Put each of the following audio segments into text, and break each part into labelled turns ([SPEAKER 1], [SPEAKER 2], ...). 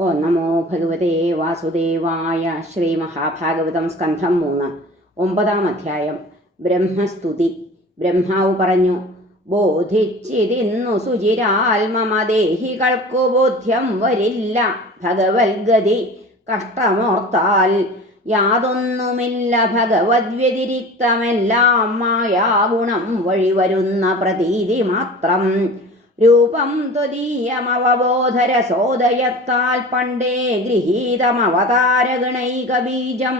[SPEAKER 1] ഓ നമോ ഭഗവതേ വാസുദേവായ ശ്രീ മഹാഭാഗവതം സ്കന്ധം മൂന്ന്. ഒമ്പതാം അധ്യായം. ബ്രഹ്മസ്തുതി. ബ്രഹ്മാവ് പറഞ്ഞു ബോധിച്ചിതിന്നു സുചിരാത്മമദേഹികൾക്കു ബോധ്യം വരില്ല. ഭഗവത്ഗതി കഷ്ടമോർത്താൽ യാതൊന്നുമില്ല ഭഗവത് വ്യതിരിക്തമെല്ലാം മായാഗുണം വഴി വരുന്ന പ്രതീതി മാത്രം. രൂപം ത്വദീയമവബോധരസോദയത്താൽ പണ്ടേ ഗൃഹീതമവതാരഗണൈകബീജം ബീജം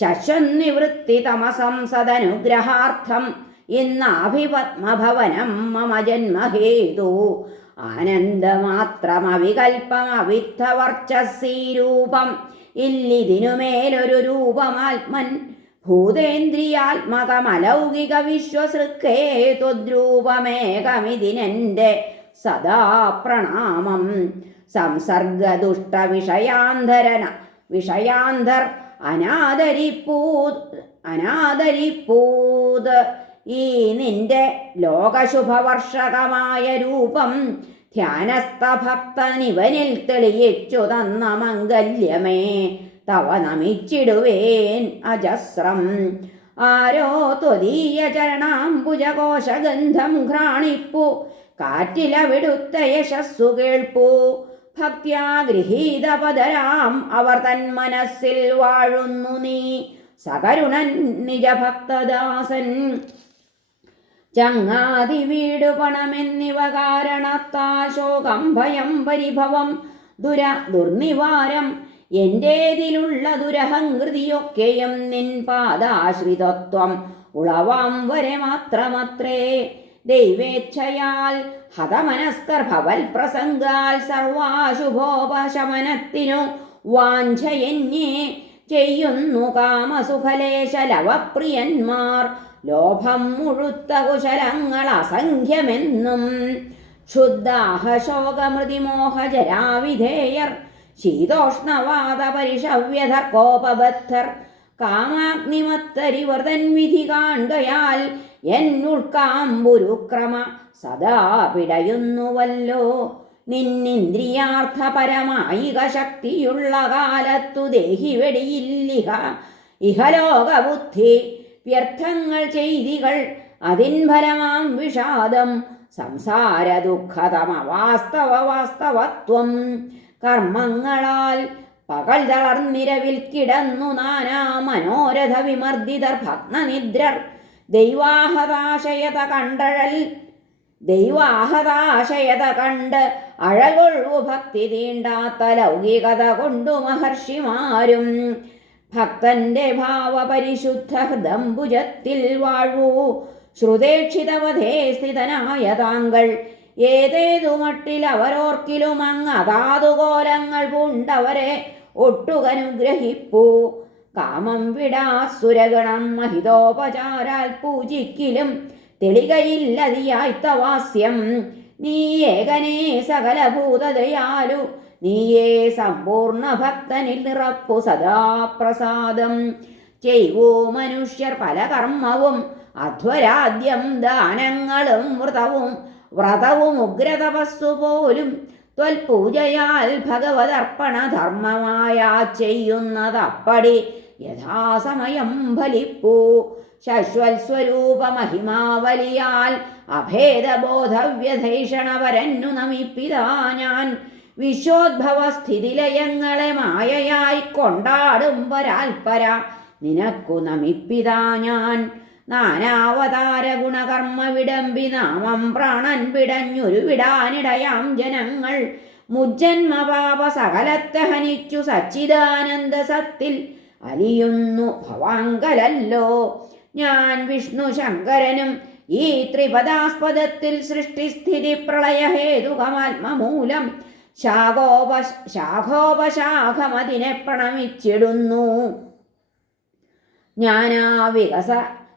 [SPEAKER 1] ശശ്വന്നിവൃത്തി തമസം സദനുഗ്രഹാർത്ഥം ഇന്നാഭിപത്മഭവനം മമ ജന്മഹേതു. ആനന്ദമാത്രമവികൽപ്പമവിദ്ധവർച്ചസീരൂപം ഇല്ലിതിനുമേലൊരു രൂപമാത്മൻ. ഭൂതേന്ദ്രിയാത്മകമലൗകിക വിശ്വസൃക്കേ ത്വദ്രൂപമേകമിതിനെന്റെ സദാ പ്രണാമം. സംസർഗദുഷ്ട വിഷയാന്തരന വിഷയാന്തർ അനാദരിപ്പൂത് അനാദരിപ്പൂത്. ഈ നിന്റെ ലോകശുഭവർഷകമായ രൂപം ധ്യാനസ്ഥഭക്തനിവനിൽ തെളിയിച്ചു തന്ന മംഗല്യമേ തവ നമിച്ചിടുവേൻ അജസ്രം. ആരോ ത്വദീയ ചരണാംബുജകോശഗന്ധം ഘ്രാണിപ്പു കാറ്റിലവിടുത്ത യശസ്സു കേൾപ്പു. ഭക്ത്യാ ഗൃഹീതപദരാം അവർ തൻ മനസ്സിൽ വാഴുന്നു നീ. സകരുണൻ നിജഭക്തദാസൻ. ചങ്ങാതി വീട് പണമെന്നിവ കാരണത്താ ശോകം ഭയം പരിഭവം ദുര ദുർനിവാരം. എന്റേതിലുള്ള ദുരഹങ്കൃതിയൊക്കെയും നിൻ പാദാശ്രിതത്വം ഉളവാം വരെ മാത്രമത്രേ. ദൈവേച്ഛയാൽ ഹതമനസ്കർ ഭവൽ പ്രസംഗാൽ സർവാശുഭോപശമനത്തിനു വാഞ്ചയന്യേ ചെയ്യുന്നു കാമസുഖലേശലവപ്രിയന്മാർ. ലോഭം മുഴുത്ത കുശലങ്ങൾ അസംഖ്യമെന്നും ക്ഷുദ്ധാഹശോകമൃതിമോഹജരാവിധേയർ ശീതോഷ്ണവാദ പരിഷവ്യധർ കോപബദ്ധർ കാമാഗ്നിമത്തരിവർതൻ വിധി കാണുകയാൽ എന്നുൾക്കാമ്പുരുക്രമ സദാ പിടയുന്നുവല്ലോ. നിന്നിന്ദ്രിയാർത്ഥപരമായിക ശക്തിയുള്ള കാലത്തു ദേഹി വെടിയില്ലിഹ ഇഹലോകബുദ്ധി വ്യർത്ഥങ്ങൾ ചെയ്തികൾ അതിൻ ഫലമാം വിഷാദം സംസാര ദുഃഖതമ വാസ്തവ വാസ്തവത്വം. കർമ്മങ്ങളാൽ പകൽ തളർന്നിരവിൽ കിടന്നു നാനാ മനോരഥ വിമർദ്ദിതർ ഭഗ്നനിദ്രർ ദൈവാഹതാശയത കണ്ടഴൽ. ദൈവാഹതാശയത കണ്ട് അഴകൊള്ളു ഭക്തി തീണ്ടാത്ത ലൗകികത കൊണ്ടു മഹർഷിമാരും. ഭക്തന്റെ ഭാവപരിശുദ്ധ ഹൃദംബുജത്തിൽ വാഴൂ. ശ്രുതേക്ഷിതവധേ സ്ഥിതനായ താങ്കൾ. ഏതേതു മട്ടിൽ അവരോർക്കിലും അങ്ങ് അതാതുകോലങ്ങൾ പൂണ്ടവരെ ഒട്ടുകനുഗ്രഹിപ്പൂ. കാമം വിടാസുരഗണം മഹിതോപചാരാൽ പൂജിക്കിലും തെളികയില്ലതിയായ്ത്തവാസ്യം. നീ ഏകനേ സകല ഭൂതദയാലു നീയേ സമ്പൂർണ ഭക്തനിൽ നിറപ്പു സദാ പ്രസാദം ചെയ്വൂ മനുഷ്യർ പല കർമ്മവും അധ്വരാദ്യം ദാനങ്ങളും വ്രതവും വ്രതവും ഉഗ്രതപസ്സു പോലും ത്വൽപൂജയാൽ ഭഗവതർപ്പണ ധർമ്മമായ ചെയ്യുന്നതപ്പടി യഥാസമയം ഫലിപ്പൂ. ശശ്വൽ അഭേദബോധവ്യധൈഷണവരന്നു നമിപ്പിതാ ഞാൻ. വിശ്വോദ്ഭവ സ്ഥിതിലയങ്ങളെ മായയായി കൊണ്ടാടും പരാൽപര നിനക്കു നമിപ്പിതാ ഞാൻ. നാനാവതാര ഗുണകർമ്മ വിടമ്പി നാമം പ്രാണൻ പിടഞ്ഞൊരു വിടാനിടയാം ജനങ്ങൾ. മുജ്ജന്മപാപ സകലത്തെ ഹനിച്ചു സച്ചിദാനന്ദ സത്തിൽ അലിയുന്നു ഭവാങ്കലല്ലോ. ഞാൻ വിഷ്ണു ശങ്കരനും ഈ ത്രിപദാസ്പദത്തിൽ സൃഷ്ടിസ്ഥിതി പ്രളയഹേതുകമാത്മമൂലം ശാഖോപ ശാഖോപശാഖമതിനെ പ്രണമിച്ചിടുന്നു. ഞാനാ വികസ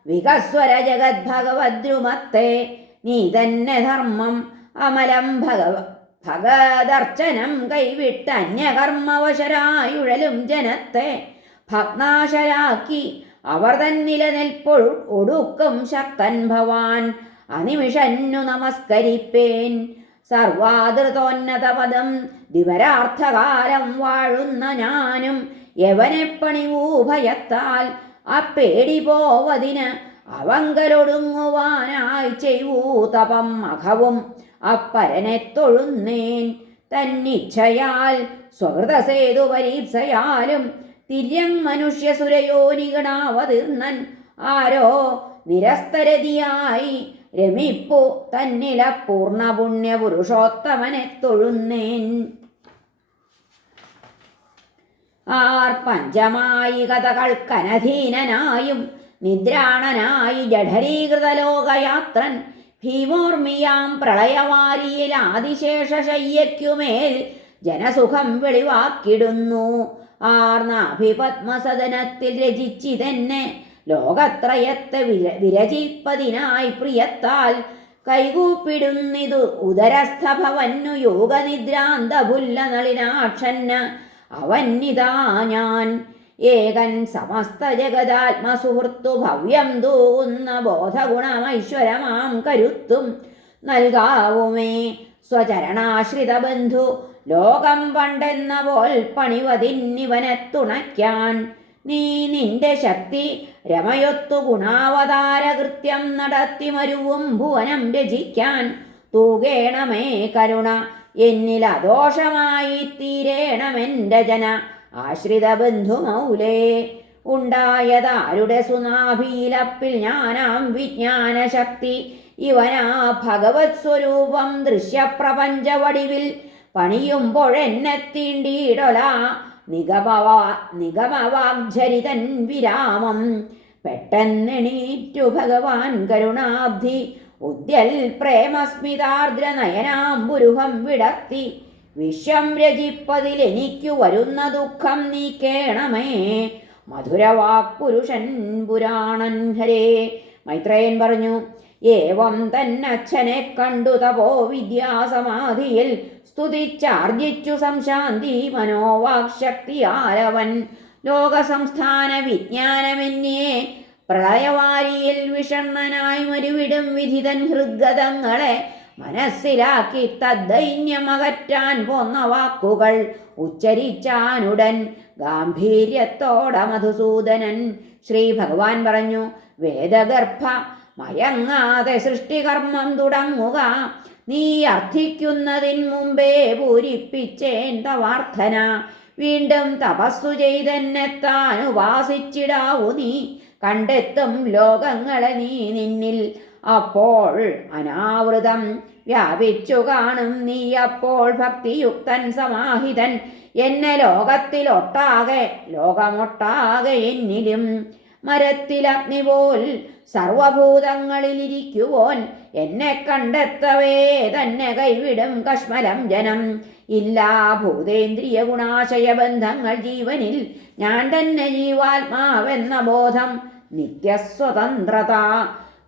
[SPEAKER 1] വികസ്വര ജഗത് ഭഗവദ്രുമത്തെ നീ തന്നെ ധർമ്മം അമലം ഭഗവ ഭഗദർച്ചനം കൈവിട്ട് അന്യകർമ്മവശരായുഴലും ജനത്തെ ഭഗ്നാശരാക്കി അവർ തന്നിലനിൽപ്പൊഴു ഒടുക്കും ശക്തൻ ഭവാൻ. അനിമിഷന്നു നമസ്കരിപ്പേൻ. സർവാദൃതോന്നതപദം ദിവരാർത്ഥകാലം വാഴുന്ന ഞാനും യവനെ പണിവൂഭയത്താൽ അപ്പേടി പോവതിന് അവങ്കലൊടുങ്ങുവാനായി ചെയ്വൂ തപം അഘവും. അപ്പരനെ തൊഴുന്നേൻ തന്നിച്ഛയാൽ സ്വഹൃതസേതു പരീപ്സയാലും തിര്യം മനുഷ്യസുരയോനിഗണാവതീർന്നൻ ആരോ നിരസ്തരതിയായി രമിപ്പു തന്നില പൂർണപുണ്യ പുരുഷോത്തമനെ തൊഴുന്നേൻ. ആർ പഞ്ചമായി കഥകൾക്കനധീനനായും നിദ്രാണനായി ജഠരീകൃത ലോകയാത്രൻ ഭീമോർമിയാം പ്രളയവാരിയിൽ ആദിശേഷ ശയ്യയ്ക്കുമേൽ ജനസുഖം വെളിവാക്കിടുന്നു. ആർന്നാഭിപത്മസദനത്തിൽ രചിച്ചിതെന്നെ. ലോകത്രയത്തെ വിര വിരചിപ്പതിനായി പ്രിയത്താൽ കൈകൂപ്പിടുന്നിതു. ഉദരസ്ഥഭവന്നു യോഗനിദ്രാന്തഭുല്ല നളിനാക്ഷന്ന അവന്നിതാ ഞാൻ ഏകൻ സമസ്ത ജഗദാത്മസുഹൃത്തു ഭവ്യം തൂകുന്ന ബോധഗുണമൈശ്വരമാം കരുത്തും നൽകാവുമേ. സ്വചരണാശ്രിത ബന്ധു ലോകം പണ്ടെന്ന പോൽ പണിവതിന്നിവനെ തുണയ്ക്കാൻ നീ നിന്റെ ശക്തി രമയൊത്തു ഗുണാവതാര കൃത്യം നടത്തി മരുവും ഭുവനം രചിക്കാൻ തൂകേണമേ കരുണ. എന്നിൽ അദോഷമായി തീരേണമെന്റെ ജന ആശ്രിത ബന്ധുമൗലേ ഉണ്ടായതാരുടെ സുനാഭീലപ്പിൽ ഞാനാം വിജ്ഞാനശക്തി. ഇവനാ ഭഗവത് സ്വരൂപം ദൃശ്യപ്രപഞ്ചവടിവിൽ പണിയുമ്പോഴെന്നെ തീണ്ടിയിടൊല. നിഗമവാ നിഗമവാഗ്ചരിതൻ വിരാമം. പെട്ടെന്നെണീറ്റു ഭഗവാൻ കരുണാബ്ധി ഉദ്യൽ പ്രേമസ്മിതാർദ്ര നയനാംബുരുഹം വിടർത്തി. വിശ്വം രചിപ്പതിൽ എനിക്കു വരുന്ന ദുഃഖം നീക്കേണമേ മധുരവാക്പുരുഷൻ പുരാണൻ ഹരേ. മൈത്രേയൻ പറഞ്ഞു ഏവം തന്നച്ഛനെ കണ്ടു തപോ വിദ്യാസമാധിയിൽ സ്തുതിച്ചാർജിച്ചു സംശാന്തി മനോവാക്ശക്തിയാലവൻ ലോകസംസ്ഥാന വിജ്ഞാനമെന്നേ പ്രളയവാരിയിൽ വിഷണ്ണനായി മരുവിടും വിധിതൻ ഹൃദ്ഗതങ്ങളെ മനസ്സിലാക്കി തദ്ദൈന്യമകറ്റാൻ പോന്ന വാക്കുകൾ ഉച്ചരിച്ചാനുടൻ ഗാംഭീര്യത്തോടെ മധുസൂദനൻ ശ്രീ ഭഗവാൻ പറഞ്ഞു വേദഗർഭ മയങ്ങാതെ സൃഷ്ടികർമ്മം തുടങ്ങുക. നീ അർത്ഥിക്കുന്നതിൻ മുമ്പേ പൂരിപ്പിച്ചേൻ തവാർത്ഥന വീണ്ടും തപസ്സു ചെയ്തെന്നെ താൻ ഉപാസിച്ചിടാവു നീ. കണ്ടെത്തും ലോകങ്ങളെ നീ നിന്നിൽ. അപ്പോൾ അനാവൃതം വ്യാപിച്ചു കാണും നീ. അപ്പോൾ ഭക്തിയുക്തൻ സമാഹിതൻ എന്നെ ലോകത്തിലൊട്ടാകെ ലോകമൊട്ടാകെ എന്നിലും മരത്തിലഗ്നി പോൽ സർവഭൂതങ്ങളിലിരിക്കുവോൻ. എന്നെ കണ്ടെത്തവേ തന്നെ കൈവിടും കശ്മലം ജനം. ഇല്ലാ ഭൂതേന്ദ്രിയ ഗുണാശയ ബന്ധങ്ങൾ ജീവനിൽ ഞാൻ തന്നെ ജീവാത്മാവെന്ന ബോധം. നിത്യസ്വതന്ത്രത.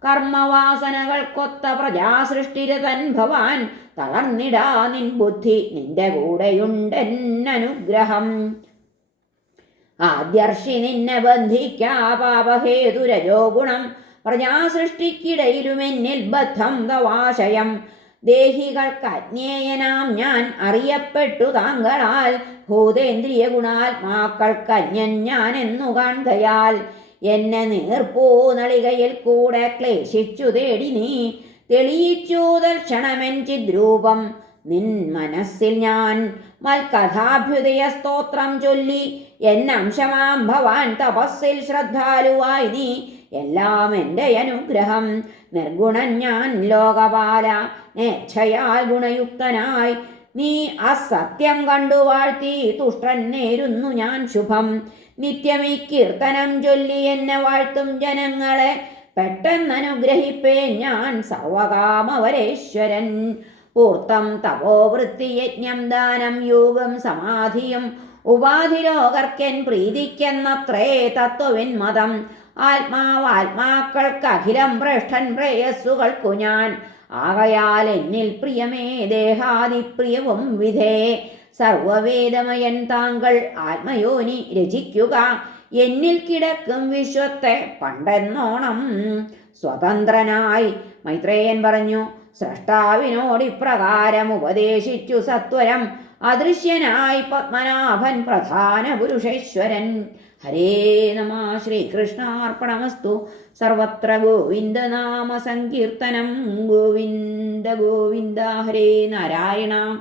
[SPEAKER 1] കർമ്മവാസനകൾക്കൊത്ത പ്രജാസൃഷ്ടിരതൻ ഭവാൻ തളർന്നിടാ നിൻ ബുദ്ധി. നിന്റെ കൂടെയുണ്ടെന്നനുഗ്രഹം. ആദ്യർഷി നിന്നെ ബന്ധിക്കാ പാപഹേതുരജോ ഗുണം. പ്രജാസൃഷ്ടിക്കിടയിലും എന്നിൽ ബദ്ധം തവാശയം ദേഹികൾക്ക് അജ്ഞേയനാം ഞാൻ അറിയപ്പെട്ടു താങ്കളാൽ. ഭൂതേന്ദ്രിയ ഗുണാത്മാക്കൾക്ക് അന്യൻ ഞാൻ എന്നു കാണുകയാൽ എന്നെ നീർപ്പൂ നളികയിൽ കൂടെ ക്ലേശിച്ചു തേടി നീ. തെളിയിച്ചു ദർശനമെൻ ചിദ്രൂപം. നിൻ മനസ്സിൽ ഞാൻ മൽക്കഥാഭ്യുദയ സ്തോത്രം ചൊല്ലി. എന്നംശമാം ഭവാൻ തപസ്സിൽ ശ്രദ്ധാലുവായി നീ. എല്ലാം എന്റെ അനുഗ്രഹം. നിർഗുണൻ ഞാൻ ലോകപാല നേച്ഛയാൽ ഗുണയുക്തനായി. നീ അസത്യം കണ്ടു വാഴ്ത്തി തുഷ്ടൻ നേരുന്നു ഞാൻ ശുഭം. നിത്യമീ കീർത്തനം ചൊല്ലി എന്നെ വാഴ്ത്തും ജനങ്ങളെ. പെട്ടെന്ന് അനുഗ്രഹിപ്പേ ഞാൻ സർവകാമവരേശ്വരൻ. പൂർത്തം തപോ വൃത്തിയജ്ഞം ദാനം യോഗം സമാധിയും. ഉപാധിലോകർക്കൻ പ്രീതിക്കെന്നത്രേ തത്വവിൻ മതം. ആത്മാവാത്മാക്കൾക്ക് അഖിലം ഭ്രഷ്ടൻ പ്രേയസ്സുകൾക്കു ഞാൻ ആകയാൽ എന്നിൽ പ്രിയമേ ദേഹാദിപ്രിയവും വിധേ. സർവവേദമയൻ താങ്കൾ ആത്മയോനി രചിക്കുക. എന്നിൽ കിടക്കും വിശ്വത്തെ പണ്ടെന്നോണം. സ്വതന്ത്രനായി മൈത്രേയൻ പറഞ്ഞു സ്രഷ്ടാവിനോട് ഇപ്രകാരം ഉപദേശിച്ചു സത്വരം. അദൃശ്യനായി പത്മനാഭൻ പ്രധാന പുരുഷേശ്വരൻ. ഹരേ നമ ശ്രീകൃഷ്ണാർപ്പണമസ്തു. സർവത്ര ഗോവിന്ദനാമ സങ്കീർത്തനം. ഗോവിന്ദ ഗോവിന്ദ ഹരേ നാരായണ.